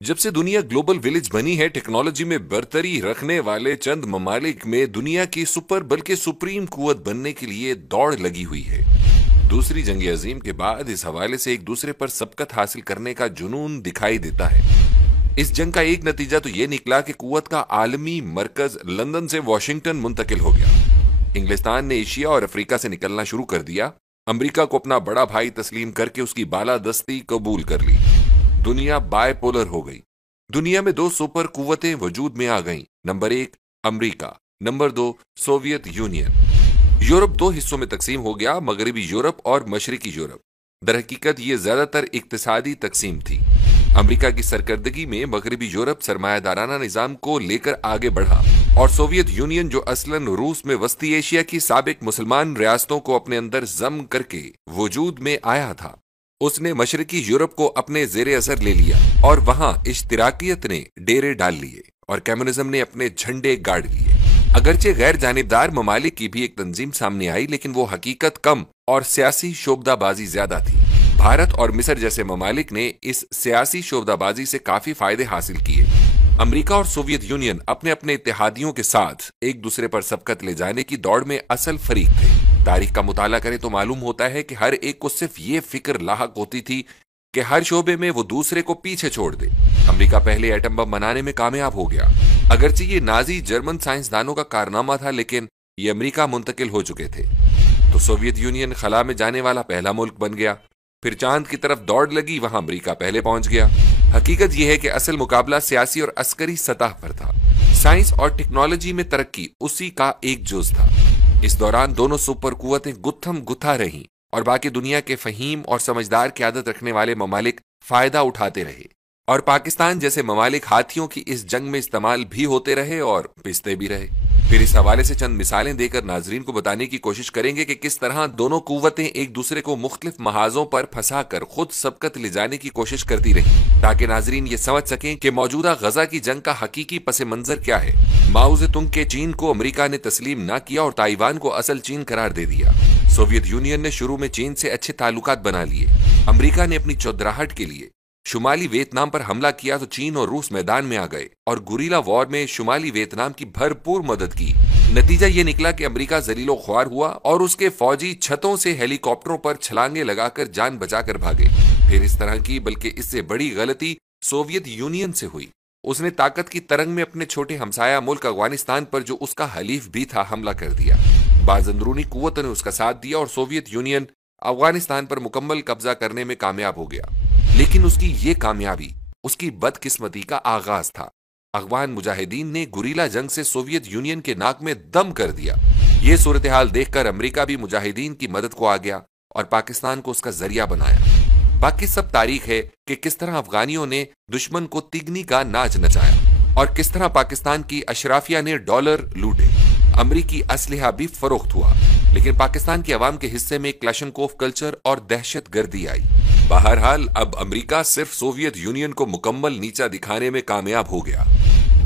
जब से दुनिया ग्लोबल विलेज बनी है, टेक्नोलॉजी में बरतरी रखने वाले चंद ममालिक में दुनिया की सुपर बल्कि सुप्रीम कुव्वत बनने के लिए दौड़ लगी हुई है। दूसरी जंग अजीम के बाद इस हवाले से एक दूसरे पर सबकत हासिल करने का जुनून दिखाई देता है। इस जंग का एक नतीजा तो यह निकला कि कुव्वत का आलमी मरकज लंदन से वॉशिंगटन मुंतकिल हो गया। इंग्लिस्तान ने एशिया और अफ्रीका से निकलना शुरू कर दिया। अमेरिका को अपना बड़ा भाई तस्लीम करके उसकी बालादस्ती कबूल कर ली। दुनिया बायपोलर हो गई। दुनिया में दो सुपर कुव्वतें वजूद में आ गईं। Number 1 America, number 2 Soviet union. Europe दो हिस्सों में तकसीम हो गया, मगरबी यूरोप और मशरिकी यूरोप। दरहकीकत ये ज्यादातर इक्तिसादी तकसीम थी। अमेरिका की सरकर्दगी में मगरबी यूरोप सरमायादाराना निजाम को लेकर आगे बढ़ा और सोवियत यूनियन, जो असलन रूस में वस्ती एशिया की साबिक मुसलमान रियासतों को अपने अंदर जम करके वजूद में आया था, उसने मशरकी यूरोप को अपने जेरे असर ले लिया और वहां इश्तिराकियत ने डेरे डाल लिए और कम्युनिज्म ने अपने झंडे गाड़ लिए। अगरचे गैर जानिबदार ममालिक की भी एक तंजीम सामने आई, लेकिन वो हकीकत कम और सियासी शोबदाबाजी ज्यादा थी। भारत और मिस्र जैसे ममालिक ने इस सियासी शोबदाबाजी से काफी फायदे हासिल किए। अमेरिका और सोवियत यूनियन अपने अपने इत्तेहादियों के साथ एक दूसरे पर सबकत ले जाने की दौड़ में असल फरीक थे। तारीख का मुताला करें तो मालूम होता है कि हर एक को सिर्फ ये फिक्र लाहक होती थी कि हर शोबे में वो दूसरे को पीछे छोड़ दे। अमेरिका पहले एटम बम बनाने में कामयाब हो गया। अगरचे ये नाजी जर्मन साइंसदानों का कारनामा था, लेकिन ये अमेरिका मुंतकिल हो चुके थे। तो सोवियत यूनियन खला में जाने वाला पहला मुल्क बन गया। फिर चांद की तरफ दौड़ लगी, वहां अमेरिका पहले पहुंच गया। हकीकत यह है कि असल मुकाबला सियासी और अस्करी सतह पर था। साइंस और टेक्नोलॉजी में तरक्की उसी का एक जुज था। इस दौरान दोनों सुपर कुव्वतें गुत्थम गुत्था रहीं और बाकी दुनिया के फहीम और समझदार क़यादत रखने वाले ममालिक फायदा उठाते रहे और पाकिस्तान जैसे ममालिक हाथियों की इस जंग में इस्तेमाल भी होते रहे और पिसते भी रहे। फिर इस हवाले से चंद मिसालें देकर नाजरीन को बताने की कोशिश करेंगे कि किस तरह दोनों कुव्वतें एक दूसरे को मुख्तलिफ महाजों पर फंसा कर खुद सबकत ले जाने की कोशिश करती रही, ताकि नाजरीन ये समझ सकें कि मौजूदा गजा की जंग का हकीकी पस मंजर क्या है। माओ ज़ेतुंग के चीन को अमेरिका ने तस्लीम न किया और ताइवान को असल चीन करार दे दिया। सोवियत यूनियन ने शुरू में चीन से अच्छे ताल्लुकात बना लिए। अमेरिका ने अपनी चौधराहट के लिए शुमाली वियतनाम पर हमला किया तो चीन और रूस मैदान में आ गए और गुरीला वॉर में शुमाली वियतनाम की भरपूर मदद की। नतीजा ये निकला कि अमेरिका जलीलो ख्वार हुआ और उसके फौजी छतों से हेलीकॉप्टरों पर छलांगे लगाकर जान बचाकर भागे। फिर इस तरह की बल्कि इससे बड़ी गलती सोवियत यूनियन से हुई। उसने ताकत की तरंग में अपने छोटे हमसाया मुल्क अफगानिस्तान पर, जो उसका हलीफ भी था, हमला कर दिया। बाज़ अंदरूनी कुव्वतों ने उसका साथ दिया और सोवियत यूनियन अफगानिस्तान पर मुकम्मल कब्जा करने में कामयाब हो गया। लेकिन उसकी ये कामयाबी उसकी बदकिस्मती का आगाज था। अफगान मुजाहिदीन ने गुरीला जंग से सोवियत यूनियन के नाक में दम कर दिया। ये सूरत हाल देखकर अमेरिका भी मुजाहिदीन की मदद को आ गया और पाकिस्तान को उसका जरिया बनाया। बाकी सब तारीख है कि किस तरह अफगानियों ने दुश्मन को तिगनी का नाच नचाया और किस तरह पाकिस्तान की अशराफिया ने डॉलर लूटे। अमरीकी असलहा भी फरोख्त हुआ, लेकिन पाकिस्तान के अवाम के हिस्से में क्लैशनकोफ कल्चर और दहशत गर्दी आई। बहरहाल अब अमेरिका सिर्फ सोवियत यूनियन को मुकम्मल नीचा दिखाने में कामयाब हो गया,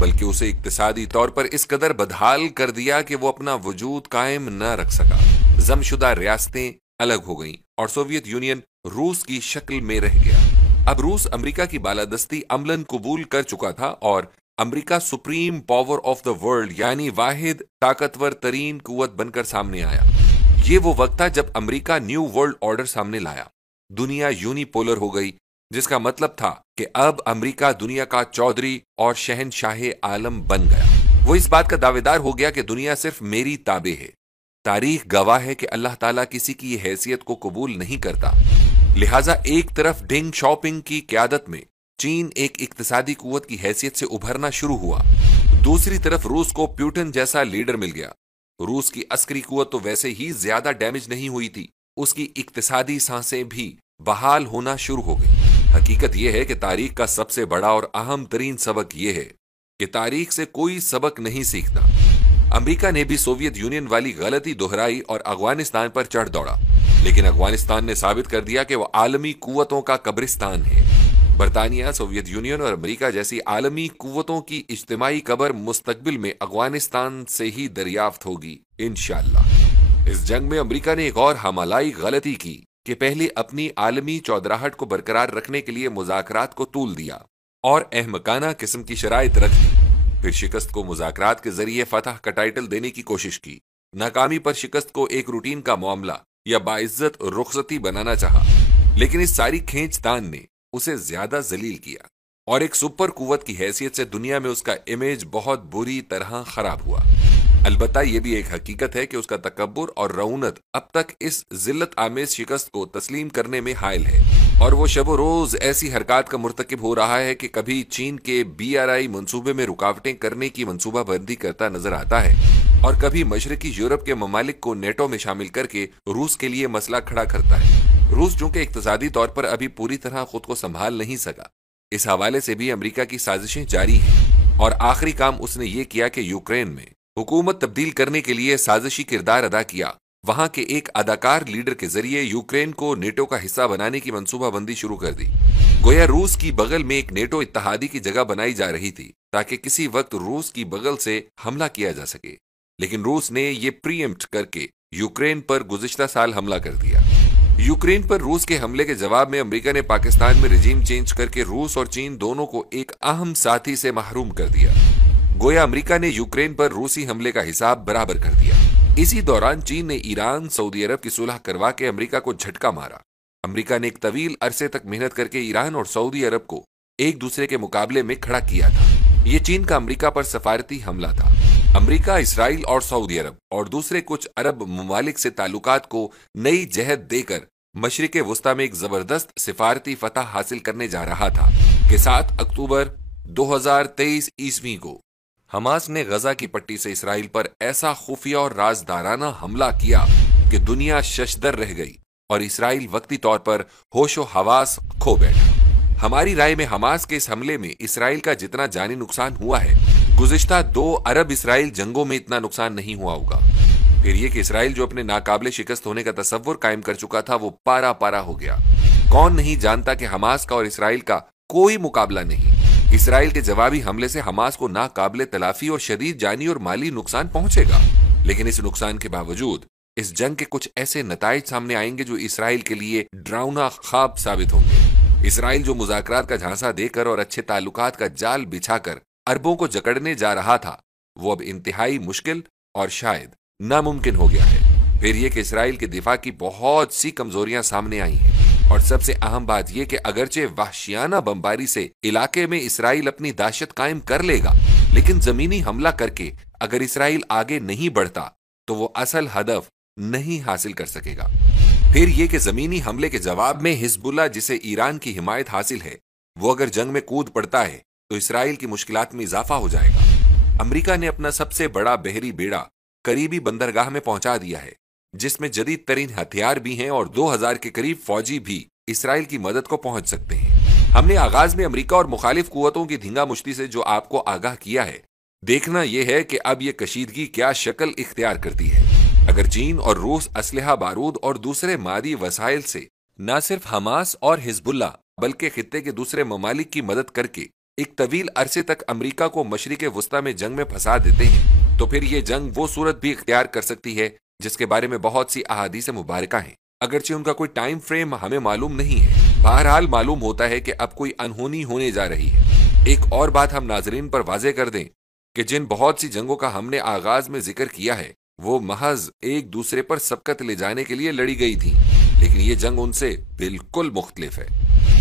बल्कि उसे इक्तिसादी तौर पर इस कदर बदहाल कर दिया कि वो अपना वजूद कायम न रख सका। जमशुदा रियासतें अलग हो गईं और सोवियत यूनियन रूस की शक्ल में रह गया। अब रूस अमेरिका की बालादस्ती अमलन कबूल कर चुका था और America supreme power of the world यानी वाहिद ताकतवर तरीन कुव्वत बनकर सामने आया। ये वो वक्त था जब अमेरिका न्यू वर्ल्ड ऑर्डर सामने लाया। दुनिया यूनिपोलर हो गई, जिसका मतलब था कि अब अमेरिका दुनिया का चौधरी और शहनशाह आलम बन गया। वो इस बात का दावेदार हो गया कि दुनिया सिर्फ मेरी ताबे है। तारीख गवाह है कि अल्लाह ताला किसी की हैसियत को कबूल नहीं करता। लिहाजा एक तरफ डेंग शॉपिंग की क़यादत में चीन एक इक्तिसादी कुव्वत की हैसियत से उभरना शुरू हुआ, दूसरी तरफ रूस को प्यूटन जैसा लीडर मिल गया। रूस की अस्करी कुव्वत तो वैसे ही ज्यादा डैमेज नहीं हुई थी, उसकी इक्तिसादी सांसें भी बहाल होना शुरू हो गई। हकीकत यह है कि तारीख का सबसे बड़ा और अहम तरीन सबक यह है कि तारीख से कोई सबक नहीं सीखता। अमेरिका ने भी सोवियत यूनियन वाली गलती दोहराई और अफगानिस्तान पर चढ़ दौड़ा, लेकिन अफगानिस्तान ने साबित कर दिया कि वह आलमी कुव्वतों का कब्रिस्तान है। برطانیہ، سوویت یونین اور امریکہ جیسی عالمی قوتوں کی اجتماعی قبر مستقبل میں افغانستان سے ہی دریافت ہوگی انشاءاللہ۔ اس جنگ میں امریکہ نے ایک اور ہمالائی غلطی کی کہ پہلے اپنی عالمی چودراہٹ کو برقرار رکھنے کے لیے مذاکرات کو طول دیا اور احمقانہ قسم کی شرائط رکھ دی، پھر شکست کو مذاکرات کے ذریعے فتح کا ٹائٹل دینے کی کوشش کی، ناکامی پر شکست کو ایک روٹین کا معاملہ یا باعزت رخصتی بنانا چاہا، لیکن اس ساری کھینچ تان نے اسے زیادہ ذلیل کیا اور ایک سپر قوت کی حیثیت سے دنیا میں اس کا امیج بہت بری طرح خراب ہوا۔ البتہ یہ بھی ایک حقیقت ہے کہ اس کا تکبر اور رعونت اب تک اس ذلت آمیز شکست کو تسلیم کرنے میں حائل ہے، اور وہ شب و روز ایسی حرکات کا مرتکب ہو رہا ہے کہ کبھی چین کے BRI منصوبے میں رکاوٹیں کرنے کی منصوبہ بندی کرتا نظر آتا ہے اور کبھی مشرقی یورپ کے ممالک کو نیٹو میں شامل کر کے روس کے لیے مسئلہ کھڑا کرتا ہے۔ روس چونکہ اقتصادی طور پر ابھی پوری طرح خود کو سنبھال نہیں سکا، اس حوالے سے بھی امریکہ کی سازشیں جاری ہیں، اور آخری کام اس نے یہ کیا کہ یوکرین میں حکومت تبدیل کرنے کے لیے سازشی کردار ادا کیا، وہاں کے ایک اداکار لیڈر کے ذریعے یوکرین کو نیٹو کا حصہ بنانے کی منصوبہ بندی شروع کر دی۔ گویا روس کی بغل میں ایک نیٹو اتحادی کی جگہ بنائی جا رہی تھی تاکہ کسی وقت روس کی بغل سے حملہ کیا جا سکے، لیکن روس نے یہ پری ایمپٹ کر کے یوکرین پر گزشتہ سال حملہ کر دیا۔ یوکرین پر روس کے حملے کے جواب میں امریکہ نے پاکستان میں رجیم چینج کر کے روس اور چین دونوں کو ایک اہم ساتھی سے محروم کر دیا۔ گویا امریکہ نے یوکرین پر روسی حملے کا حساب برابر کر دیا۔ اسی دوران چین نے ایران، سعودی عرب کی صلح کروا کے امریکہ کو جھٹکا مارا۔ امریکہ نے ایک طویل عرصے تک محنت کر کے ایران اور سعودی عرب کو ایک دوسرے کے مقابلے میں کھڑا کیا تھا۔ یہ چین کا امریکہ پر سفارتی حملہ تھا۔ امریکہ، اسرائیل اور سعودی عرب اور دوسرے کچھ عرب ممالک سے تعلقات کو نئی جہت دے کر مشرق وسطی میں ایک زبردست سفارتی فتح حاصل کرنے جا رہا تھا کہ 7 اکتوبر 2023 عیسوی کو حماس نے غزہ کی پٹی سے اسرائیل پر ایسا خفیہ اور رازدارانہ حملہ کیا کہ دنیا ششدر رہ گئی اور اسرائیل وقتی طور پر ہوش و حواس کھو بیٹھا۔ ہماری رائے میں حماس کے اس حملے میں اسرائیل کا جتنا جانی نقصان ہوا ہے، گزشتہ 2 عرب اسرائیل جنگوں میں اتنا نقصان نہیں ہوا ہوگا۔ پھر یہ کہ اسرائیل جو اپنے ناقابل شکست ہونے کا تصور قائم کر چکا تھا وہ پارا پارا ہو گیا۔ کون نہیں جانتا کہ حماس کا اور اسرائیل کا کوئی مقابلہ نہیں۔ اسرائیل کے جوابی حملے سے حماس کو ناقابل تلافی اور شدید جانی اور مالی نقصان پہنچے گا، لیکن اس نقصان کے باوجود اس جنگ کے کچھ ایسے نتائج سامنے آئیں گے جو اسرائیل کے لیے ڈراؤنا خواب ثابت ہوں گے۔ اسرائیل جو مذاکرات کا جھانسا دے کر اور اچھے تعلقات کا جال بچھا کر عربوں کو جکڑنے جا رہا تھا، وہ اب انتہائی مشکل اور شاید ناممکن ہو گیا ہے۔ پھر یہ کہ اسرائیل کے دفاع کی بہت سی کمزوریاں سامنے آئی ہیں، اور سب سے اہم بات یہ کہ اگرچہ وحشیانہ بمباری سے علاقے میں اسرائیل اپنی دہشت قائم کر لے گا، لیکن زمینی حملہ کر کے اگر اسرائیل آگے نہیں بڑھتا تو وہ اصل ہدف نہیں حاصل کر سکے گا۔ پھر یہ کہ زمینی حملے کے جواب میں حزب اللہ، جسے ایران کی حمایت حاصل ہے، وہ اگر جنگ میں کود پڑتا ہے تو اسرائیل کی مشکلات میں اضافہ ہو جائے گا۔ امریکہ نے اپنا سب سے بڑا بحری بیڑا قریبی بندرگاہ میں پہنچا دیا ہے، جس میں جدید ترین ہتھیار بھی ہیں اور 2000 کے قریب فوجی بھی اسرائیل کی مدد کو پہنچ سکتے ہیں۔ ہم نے آغاز میں امریکہ اور مخالف قوتوں کی دھنگا مشتی سے جو آپ کو آگاہ کیا ہے، دیکھنا یہ ہے کہ اب یہ کشیدگی کیا شکل اختیار کرتی ہے۔ اگر چین اور روس اسلحہ، بارود اور دوسرے مادی وسائل سے نہ صرف حماس اور حزب اللہ بلکہ خطے کے دوسرے ممالک کی مدد کر کے ایک طویل عرصے تک امریکہ کو مشرق وسطی میں جنگ میں پھنسا دیتے ہیں، تو پھر یہ جنگ وہ صورت بھی اختیار کر سکتی ہے جس کے بارے میں بہت سی احادیث مبارکہ ہیں، اگرچہ ان کا کوئی ٹائم فریم ہمیں معلوم نہیں ہے۔ بہرحال معلوم ہوتا ہے کہ اب کوئی انہونی ہونے جا رہی ہے۔ ایک اور بات ہم ناظرین پر واضح کر دیں کہ جن بہت سی جنگوں کا ہم نے آغاز میں ذکر کیا ہے، وہ محض ایک دوسرے پر سبقت لے جانے کے لیے لڑی گئی تھی، لیکن یہ جنگ ان سے بالکل مختلف ہے۔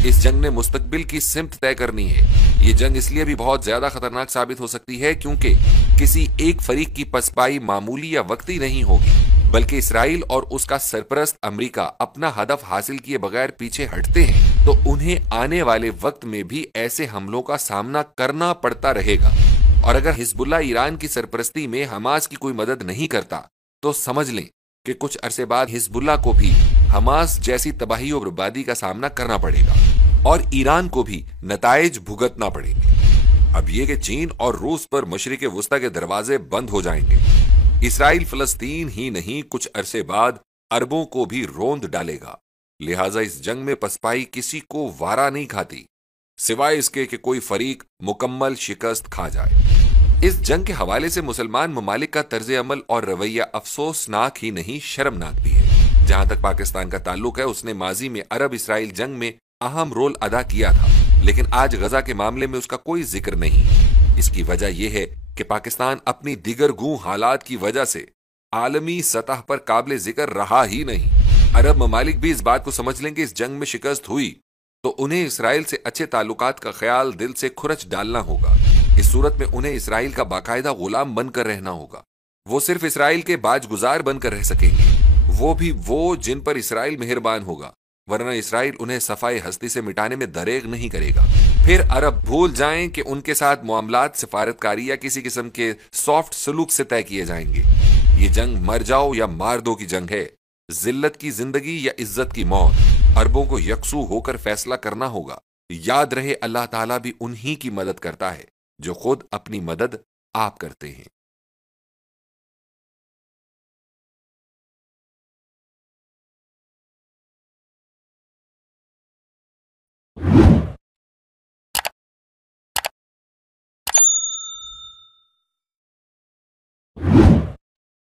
اس جنگ نے مستقبل کی سمت طے کرنی ہے۔ یہ جنگ اس لیے بھی بہت زیادہ خطرناک ثابت ہو سکتی ہے کیونکہ کسی ایک فریق کی پسپائی معمولی یا وقتی نہیں ہوگی، بلکہ اسرائیل اور اس کا سرپرست امریکہ اپنا ہدف حاصل کیے بغیر پیچھے ہٹتے ہیں تو انہیں آنے والے وقت میں بھی ایسے حملوں کا سامنا کرنا پڑتا رہے گا، اور اگر حزب اللہ ایران کی سرپرستی میں حماس کی کوئی مدد نہیں کرتا تو سمجھ لیں کہ کچھ عرصے بعد حزب اللہ کو بھی حماس جیسی تباہی اور بربادی کا سامنا کرنا پڑے گا اور ایران کو بھی نتائج بھگتنا پڑیں گے۔ اب یہ کہ چین اور روس پر مشرق وسطی کے دروازے بند ہو جائیں گے، اسرائیل فلسطین ہی نہیں کچھ عرصے بعد عربوں کو بھی روند ڈالے گا، لہٰذا اس جنگ میں پسپائی کسی کو وارا نہیں کھاتی۔ सिवाय इसके कि कोई फरीक मुकम्मल शिकस्त खा जाए। इस जंग के हवाले से मुसलमान ममालिक का तर्ज अमल और रवैया अफसोसनाक ही नहीं, शर्मनाक भी है। जहां तक पाकिस्तान का ताल्लुक है, उसने माजी में अरब इसराइल जंग में अहम रोल अदा किया था, लेकिन आज गजा के मामले में उसका कोई जिक्र नहीं। इसकी वजह यह है कि पाकिस्तान अपनी दिगरगू हालात की वजह से आलमी सतह पर काबिल जिक्र रहा ही नहीं। अरब ममालिक भी इस बात को समझ लें कि इस जंग में शिकस्त हुई तो उन्हें इसराइल से अच्छे ताल्लुकात का ख्याल दिल से खुरच डालना होगा। इस सूरत में उन्हें इसराइल का बाकायदा गुलाम बनकर रहना होगा। वो सिर्फ इसराइल के बाजगुजार बनकर रह सकेंगे, वो भी वो जिन पर इसराइल मेहरबान होगा, वरना इसराइल उन्हें सफाई हस्ती से मिटाने में दरेग नहीं करेगा। फिर अरब भूल जाएं कि उनके साथ मामलात सिफारतकारी या किसी किस्म के सॉफ्ट सलूक से तय किए जाएंगे। ये जंग मर जाओ या मार दो की जंग है, जिल्लत की जिंदगी या इज्जत की मौत। अरबों को यकसू होकर फैसला करना होगा। याद रहे, अल्लाह ताला भी उन्हीं की मदद करता है जो खुद अपनी मदद आप करते हैं।